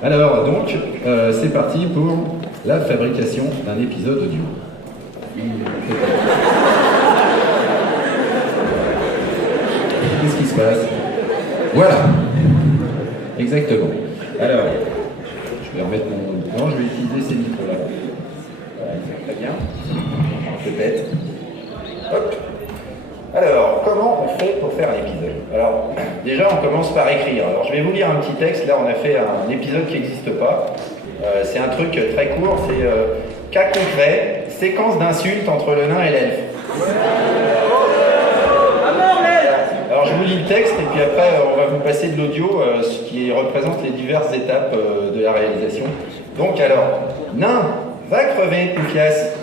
Alors, donc, c'est parti pour la fabrication d'un épisode audio. Qu'est-ce qui se passe? Voilà. Exactement. Alors, je vais remettre mon... Non, je vais utiliser ces micros-là. Voilà, très bien. Peut-être. Hop. Alors, comment on fait pour faire un épisode? Alors, déjà, on commence par écrire. Alors, je vais vous lire un petit texte. Là, on a fait un épisode qui n'existe pas. C'est un truc très court. C'est cas concret, séquence d'insultes entre le nain et l'elfe. Alors, je vous lis le texte et puis après, on va vous passer de l'audio, ce qui représente les diverses étapes de la réalisation. Donc, alors, nain, va crever, Poufias.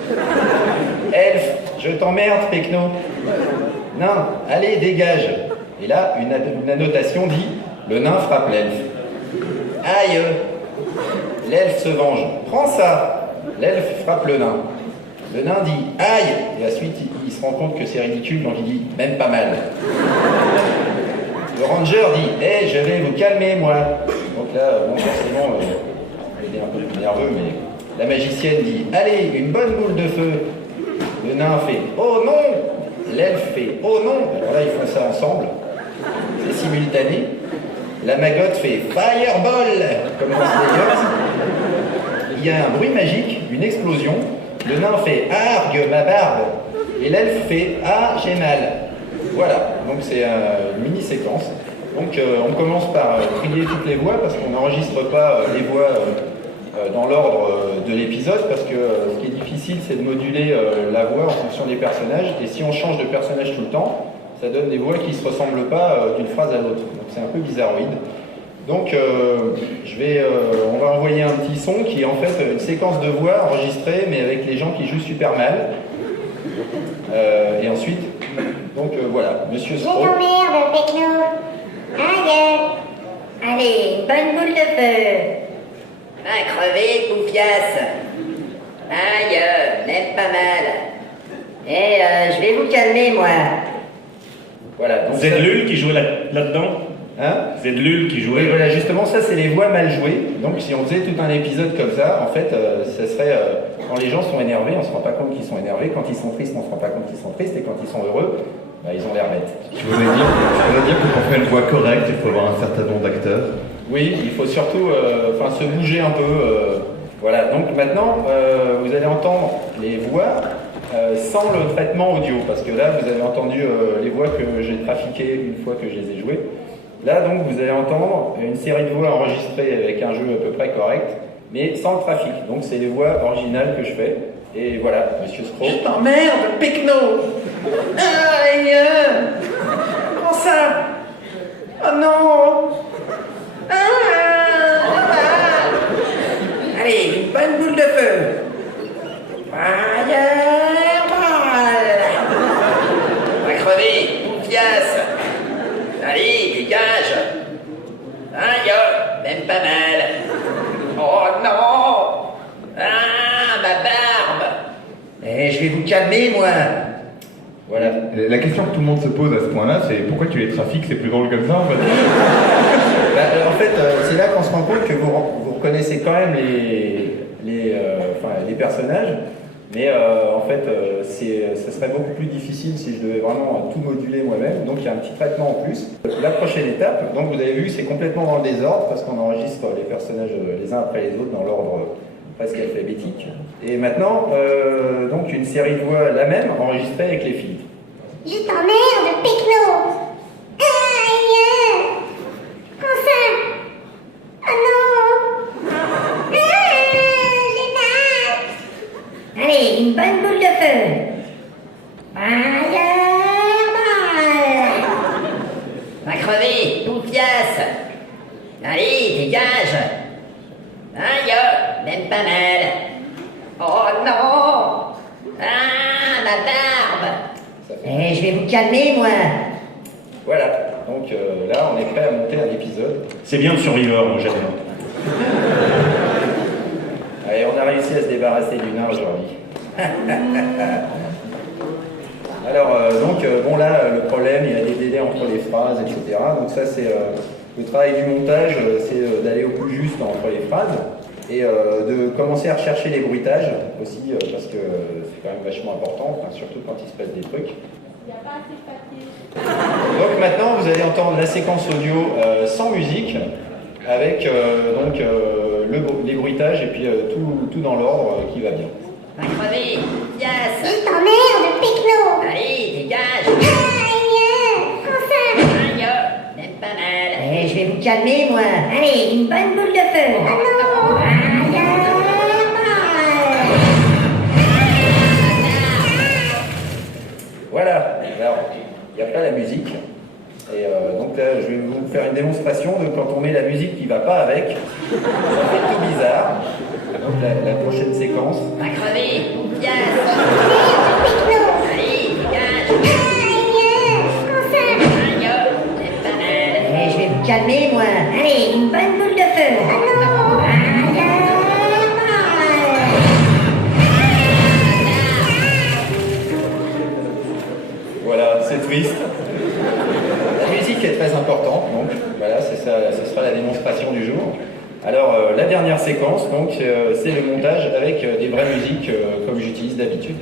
Elfe, je t'emmerde, Pecno. Nain, allez, dégage. Et là, une annotation dit, le nain frappe l'elfe. Aïe, l'elfe se venge. Prends ça. L'elfe frappe le nain. Le nain dit, aïe. Et ensuite, il se rend compte que c'est ridicule, donc il dit, même pas mal. Le ranger dit, hé, je vais vous calmer, moi. Donc là, bon, forcément, il est un peu nerveux, mais la magicienne dit, allez, une bonne boule de feu. Le nain fait, oh non. L'elfe fait, oh non. Alors là, ils font ça ensemble. C'est simultané. La magotte fait, fireball, comme dans Slayers. Il y a un bruit magique, une explosion. Le nain fait, argue, ma barbe. Et l'elfe fait, ah, j'ai mal. Voilà, donc c'est une mini-séquence. Donc on commence par trier toutes les voix, parce qu'on n'enregistre pas les voix dans l'ordre de l'épisode, parce que ce qui est difficile, c'est de moduler la voix en fonction des personnages. Et si on change de personnage tout le temps, ça donne des voix qui ne se ressemblent pas d'une phrase à l'autre. Donc c'est un peu bizarroïde. Donc on va envoyer un petit son qui est en fait une séquence de voix enregistrée, mais avec les gens qui jouent super mal. Et ensuite, donc voilà, Monsieur Scro. Je t'emmerde, Pecno. Aïe. Allez, une bonne boule de feu. Va crever, Poufias. Aïe, même pas mal. Et je vais vous calmer, moi. Voilà. Donc Zedlul qui jouait là-dedans. Hein? Zedlul qui jouait. Oui, voilà, justement, ça c'est les voix mal jouées. Donc si on faisait tout un épisode comme ça, en fait, ça serait quand les gens sont énervés, on se rend pas compte qu'ils sont énervés. Quand ils sont tristes, on se rend pas compte qu'ils sont tristes. Et quand ils sont heureux, bah, ils ont l'air bêtes. Tu voudrais dire que pour faire une voix correcte, il faut avoir un certain nombre d'acteurs. Oui, il faut surtout se bouger un peu. Voilà, donc maintenant, vous allez entendre les voix sans le traitement audio. Parce que là, vous avez entendu les voix que j'ai trafiquées une fois que je les ai jouées. Là, donc, vous allez entendre une série de voix enregistrées avec un jeu à peu près correct, mais sans le trafic. Donc, c'est les voix originales que je fais. Et voilà, Monsieur Scro. Je t'emmerde, Pecno. Aïe. Comment ça? Oh non. Allez, une bonne boule de feu. Fireball. Va crever, Poufias. Allez, dégage. Aïe, même pas mal. Oh non. Ah, ma barbe. Eh, je vais vous calmer, moi. Voilà. La question que tout le monde se pose à ce point-là, c'est pourquoi tu les trafiques, c'est plus drôle comme ça en fait. En fait, c'est là qu'on se rend compte que vous reconnaissez quand même les personnages, mais en fait, ce serait beaucoup plus difficile si je devais vraiment tout moduler moi-même. Donc il y a un petit traitement en plus. La prochaine étape, donc vous avez vu, c'est complètement dans le désordre parce qu'on enregistre les personnages les uns après les autres dans l'ordre presque alphabétique. Et maintenant, donc une série de voix la même enregistrée avec les filtres. Je t'emmerde, Pecno. Aïe. Comment ça? Oh non. J'ai mal. Allez, une bonne boule de feu. Fireball. Va crever, Poufias. Allez, dégage. Aïe, même pas mal. Oh non. Ah, ma barbe. Eh, je vais vous calmer, moi. Voilà, donc là on est prêt à monter un épisode. C'est bien le Survivor, moi j'aime. Allez, on a réussi à se débarrasser du nain aujourd'hui. Alors, bon là, le problème, il y a des délais entre les phrases, etc. Donc ça, c'est Le travail du montage, c'est d'aller au plus juste entre les phrases et de commencer à rechercher les bruitages aussi, parce que c'est quand même vachement important, enfin, surtout quand il se passe des trucs. Il n'y a pas assez de papier. Donc maintenant, vous allez entendre la séquence audio sans musique, avec les bruitages et puis tout dans l'ordre qui va bien. Va crever, Poufias. Je t'emmerde, Pecno. Allez, dégage. Aïe, prends ça. Aïe, même pas mal. Je vais vous calmer, moi. Allez, une bonne boule de feu. Ah non. Voilà, alors il n'y a pas la musique. Et donc là, je vais vous faire une démonstration de quand on met la musique qui ne va pas avec. Ça fait tout bizarre. Donc la prochaine séquence. Va crever, Poufias. Allez, dégage. Aïe, même pas mal. Je vais vous calmer, moi. Allez, une bonne boule de feu. Ah non. Voilà, c'est triste. La musique est très importante, donc voilà, c'est ça, ce sera la démonstration du jour. Alors, la dernière séquence, donc, c'est le montage avec des vraies musiques comme j'utilise d'habitude.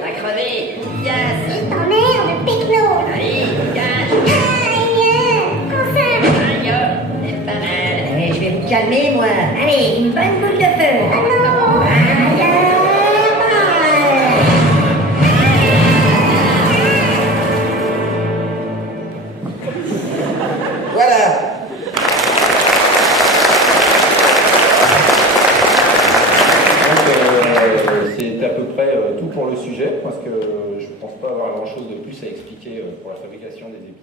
Va crever, Poufias. Je t'emmerde, Pecno. Allez, dégage. Aïe, même pas mal. Je vais vous calmer, moi. Allez, une bonne boule de feu. Ah non. Voilà. Donc, c'est à peu près tout pour le sujet, parce que je ne pense pas avoir grand-chose de plus à expliquer pour la fabrication des épisodes.